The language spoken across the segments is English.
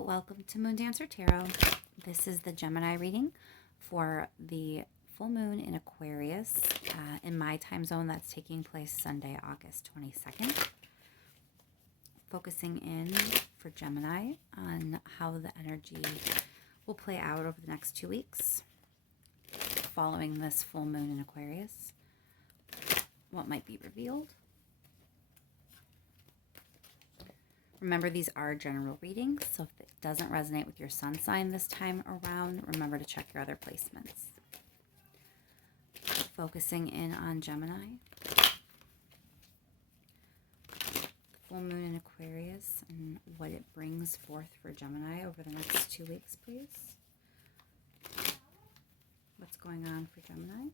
Hello, welcome to Moon Dancer Tarot. This is the Gemini reading for the full moon in Aquarius. In my time zone, that's taking place Sunday, August 22nd. Focusing in for Gemini on how the energy will play out over the next 2 weeks following this full moon in Aquarius. What might be revealed. Remember, these are general readings, so if it doesn't resonate with your sun sign this time around, remember to check your other placements. Focusing in on Gemini. The full moon in Aquarius and what it brings forth for Gemini over the next 2 weeks, please. What's going on for Gemini?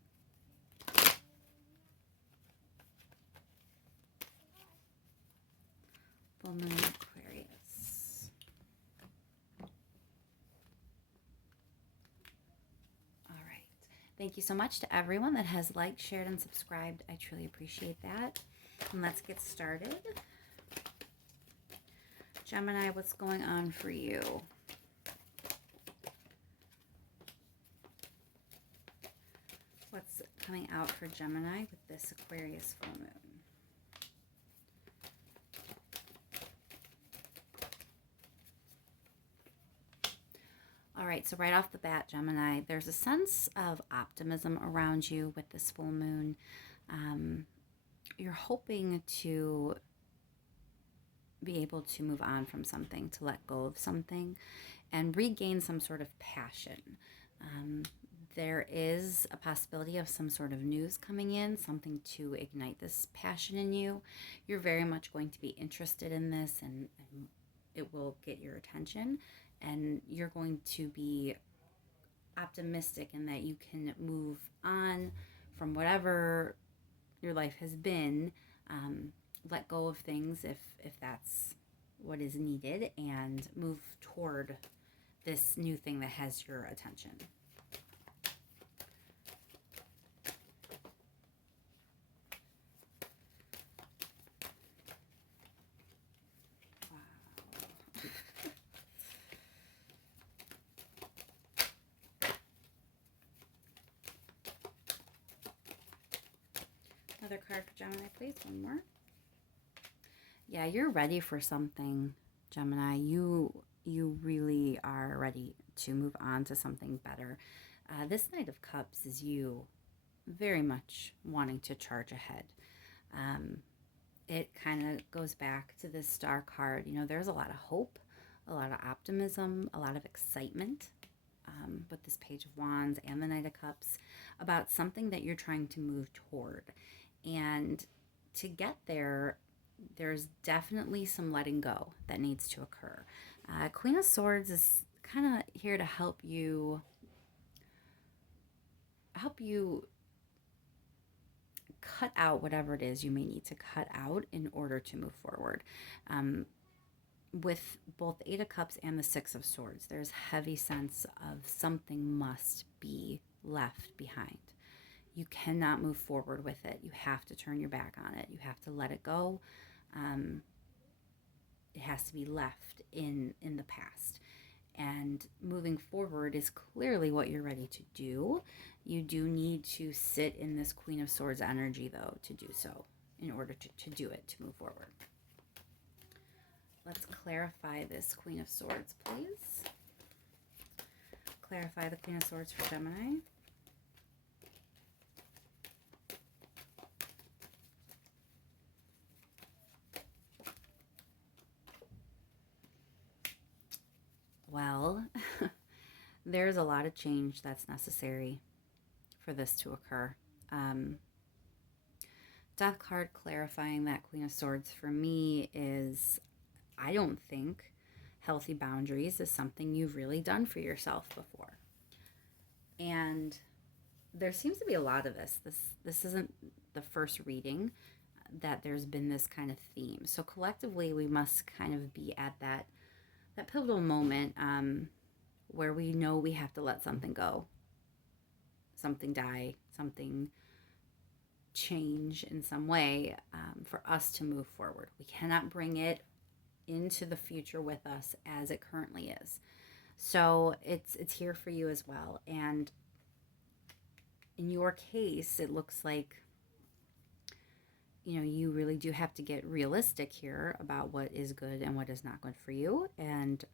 Full moon in Aquarius. All right. Thank you so much to everyone that has liked, shared, and subscribed. I truly appreciate that. And let's get started. Gemini, what's going on for you? What's coming out for Gemini with this Aquarius full moon? All right, so right off the bat, Gemini, there's a sense of optimism around you with this full moon. You're hoping to be able to move on from something, to let go of something, and regain some sort of passion. There is a possibility of some sort of news coming in, something to ignite this passion in you. You're very much going to be interested in this, and it will get your attention. And you're going to be optimistic in that you can move on from whatever your life has been, let go of things if that's what is needed, and move toward this new thing that has your attention. Another card for Gemini, please. One more. Yeah, you're ready for something, Gemini. You really are ready to move on to something better. This Knight of Cups is you very much wanting to charge ahead. It kind of goes back to this Star card. You know, there's a lot of hope, a lot of optimism, a lot of excitement with this Page of Wands and the Knight of Cups about something that you're trying to move toward. And to get there, there's definitely some letting go that needs to occur. Queen of Swords is kind of here to help you cut out whatever it is you may need to cut out in order to move forward. With both Eight of Cups and the Six of Swords, there's a heavy sense of something must be left behind. You cannot move forward with it. You have to turn your back on it. You have to let it go. It has to be left in the past. And moving forward is clearly what you're ready to do. You do need to sit in this Queen of Swords energy, though, to do so, in order to do it, to move forward. Let's clarify this Queen of Swords, please. Clarify the Queen of Swords for Gemini. Well, there's a lot of change that's necessary for this to occur. Death card clarifying that Queen of Swords for me is, I don't think healthy boundaries is something you've really done for yourself before. And there seems to be a lot of this. This isn't the first reading that there's been this kind of theme. So collectively, we must kind of be at that pivotal moment where we know we have to let something go, something die, something change in some way for us to move forward. We cannot bring it into the future with us as it currently is. So it's here for you as well. And in your case, it looks like, you really do have to get realistic here about what is good and what is not good for you. And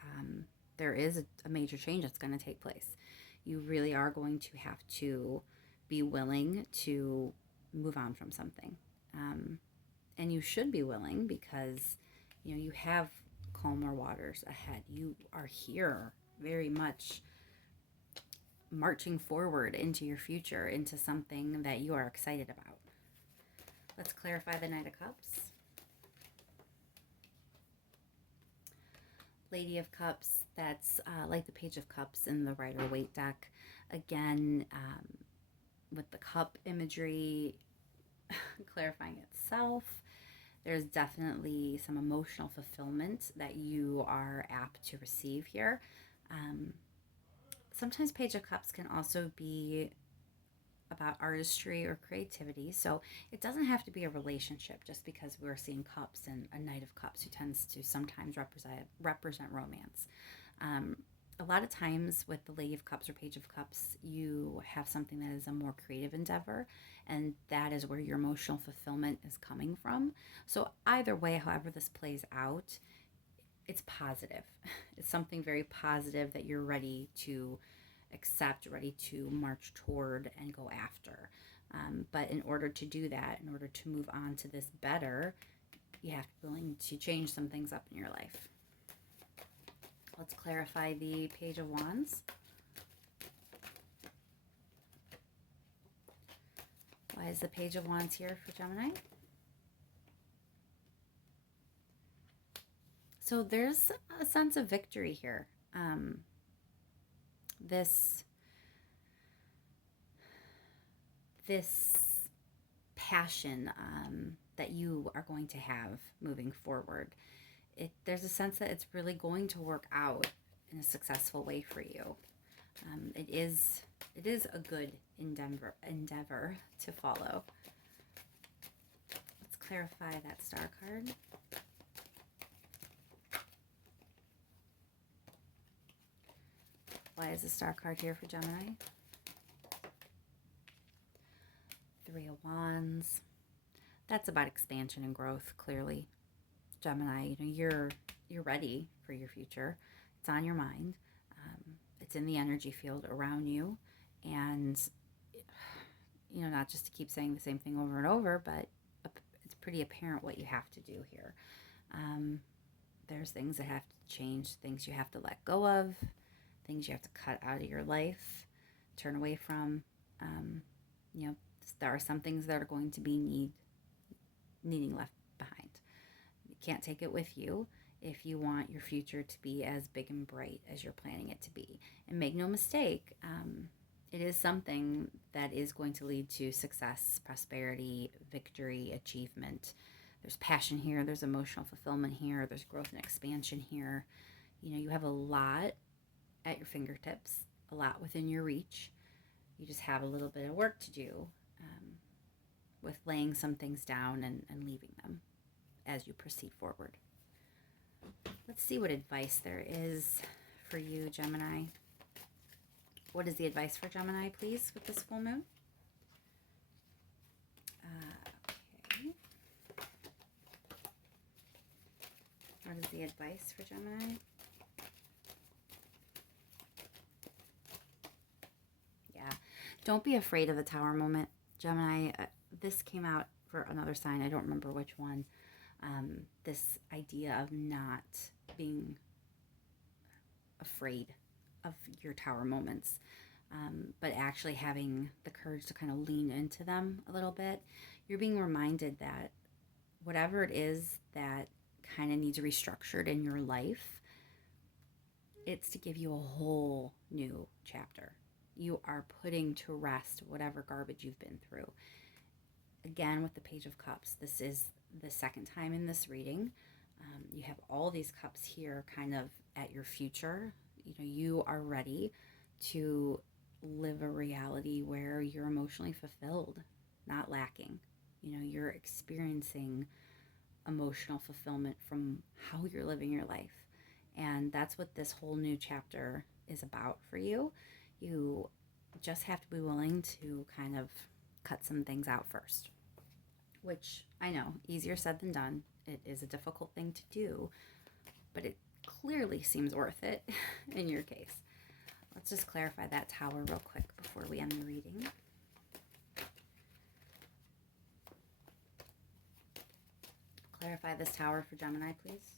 there is a major change that's going to take place. You really are going to have to be willing to move on from something. And you should be willing because, you have calmer waters ahead. You are here very much marching forward into your future, into something that you are excited about. Let's clarify the Knight of Cups. Lady of Cups, that's like the Page of Cups in the Rider-Waite deck. Again, with the cup imagery clarifying itself, there's definitely some emotional fulfillment that you are apt to receive here. Sometimes Page of Cups can also be about artistry or creativity. So it doesn't have to be a relationship just because we're seeing cups and a Knight of Cups who tends to sometimes represent romance. A lot of times with the Lady of Cups or Page of Cups, you have something that is a more creative endeavor, and that is where your emotional fulfillment is coming from. So either way, however this plays out, it's positive. It's something very positive that you're ready to accept, ready to march toward and go after. But in order to do that, in order to move on to this better, you have to be willing to change some things up in your life. Let's clarify the Page of Wands. Why is the Page of Wands here for Gemini? So there's a sense of victory here. This passion that you are going to have moving forward. There's a sense that it's really going to work out in a successful way for you. It is a good endeavor to follow. Let's clarify that star card. Why is the star card here for Gemini? Three of Wands. That's about expansion and growth, clearly. Gemini, you're ready for your future. It's on your mind. It's in the energy field around you. And, not just to keep saying the same thing over and over, but it's pretty apparent what you have to do here. There's things that have to change, things you have to let go of, things you have to cut out of your life, turn away from. There are some things that are going to be needing left behind. You can't take it with you if you want your future to be as big and bright as you're planning it to be. And make no mistake, it is something that is going to lead to success, prosperity, victory, achievement. There's passion here, there's emotional fulfillment here, there's growth and expansion here. You have a lot at your fingertips, a lot within your reach. You just have a little bit of work to do with laying some things down and leaving them as you proceed forward. Let's see what advice there is for you, Gemini. What is the advice for Gemini, please, with this full moon? Okay. What is the advice for Gemini? Yeah. Don't be afraid of the Tower moment, Gemini. This came out for another sign. I don't remember which one. This idea of not being afraid of your Tower moments, but actually having the courage to kind of lean into them a little bit. You're being reminded that whatever it is that kind of needs restructured in your life, it's to give you a whole new chapter. You are putting to rest whatever garbage you've been through. Again, with the Page of Cups, this is the second time in this reading. You have all these cups here kind of at your future. You are ready to live a reality where you're emotionally fulfilled, not lacking. You're experiencing emotional fulfillment from how you're living your life. And that's what this whole new chapter is about for you. You just have to be willing to kind of cut some things out first, which I know, easier said than done. It is a difficult thing to do, but it clearly seems worth it in your case. Let's just clarify that tower real quick before we end the reading. Clarify this tower for Gemini, please.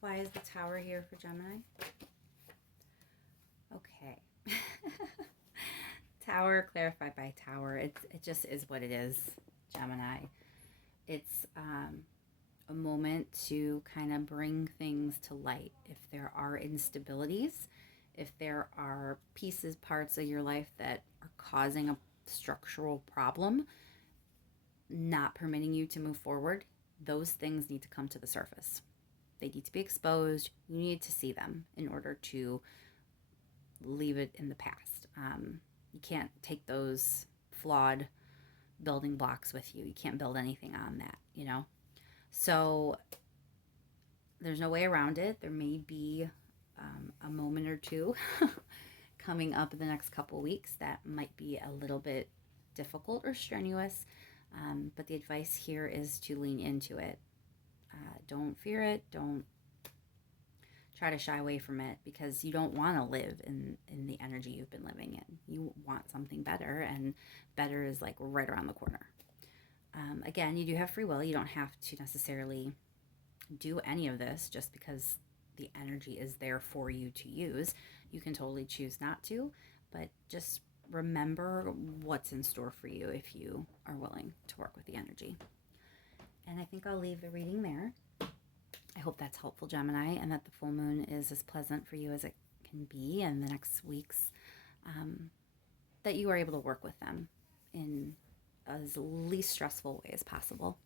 Why is the tower here for Gemini? Okay. Tower, clarified by tower. It just is what it is, Gemini. It's a moment to kind of bring things to light. If there are instabilities, if there are pieces, parts of your life that are causing a structural problem, not permitting you to move forward, those things need to come to the surface. They need to be exposed. You need to see them in order to leave it in the past. You can't take those flawed building blocks with you. You can't build anything on that, you know? So there's no way around it. There may be a moment or two coming up in the next couple weeks that might be a little bit difficult or strenuous. But the advice here is to lean into it. Don't fear it. Don't try to shy away from it, because you don't want to live in the energy you've been living in. You want something better, and better is like right around the corner. Again, you do have free will. You don't have to necessarily do any of this just because the energy is there for you to use. You can totally choose not to, but just remember what's in store for you if you are willing to work with the energy. And I think I'll leave the reading there. I hope that's helpful, Gemini, and that the full moon is as pleasant for you as it can be in the next weeks, that you are able to work with them in as least stressful way as possible.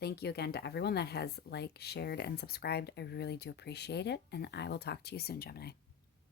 Thank you again to everyone that has liked, shared, and subscribed. I really do appreciate it, and I will talk to you soon, Gemini.